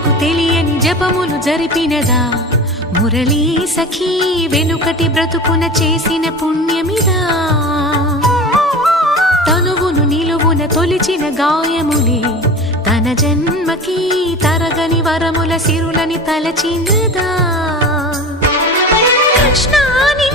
జనులకు తెలియని జపములు జరిపినదా మురళీ సఖీ వెనుకటి బ్రతుకున చేసిన పుణ్యమిదా తనువును నిలువున తొలిచిన గాయములే తన జన్మకి తరగని వరముల సిరులని తలచినదా కృష్ణాని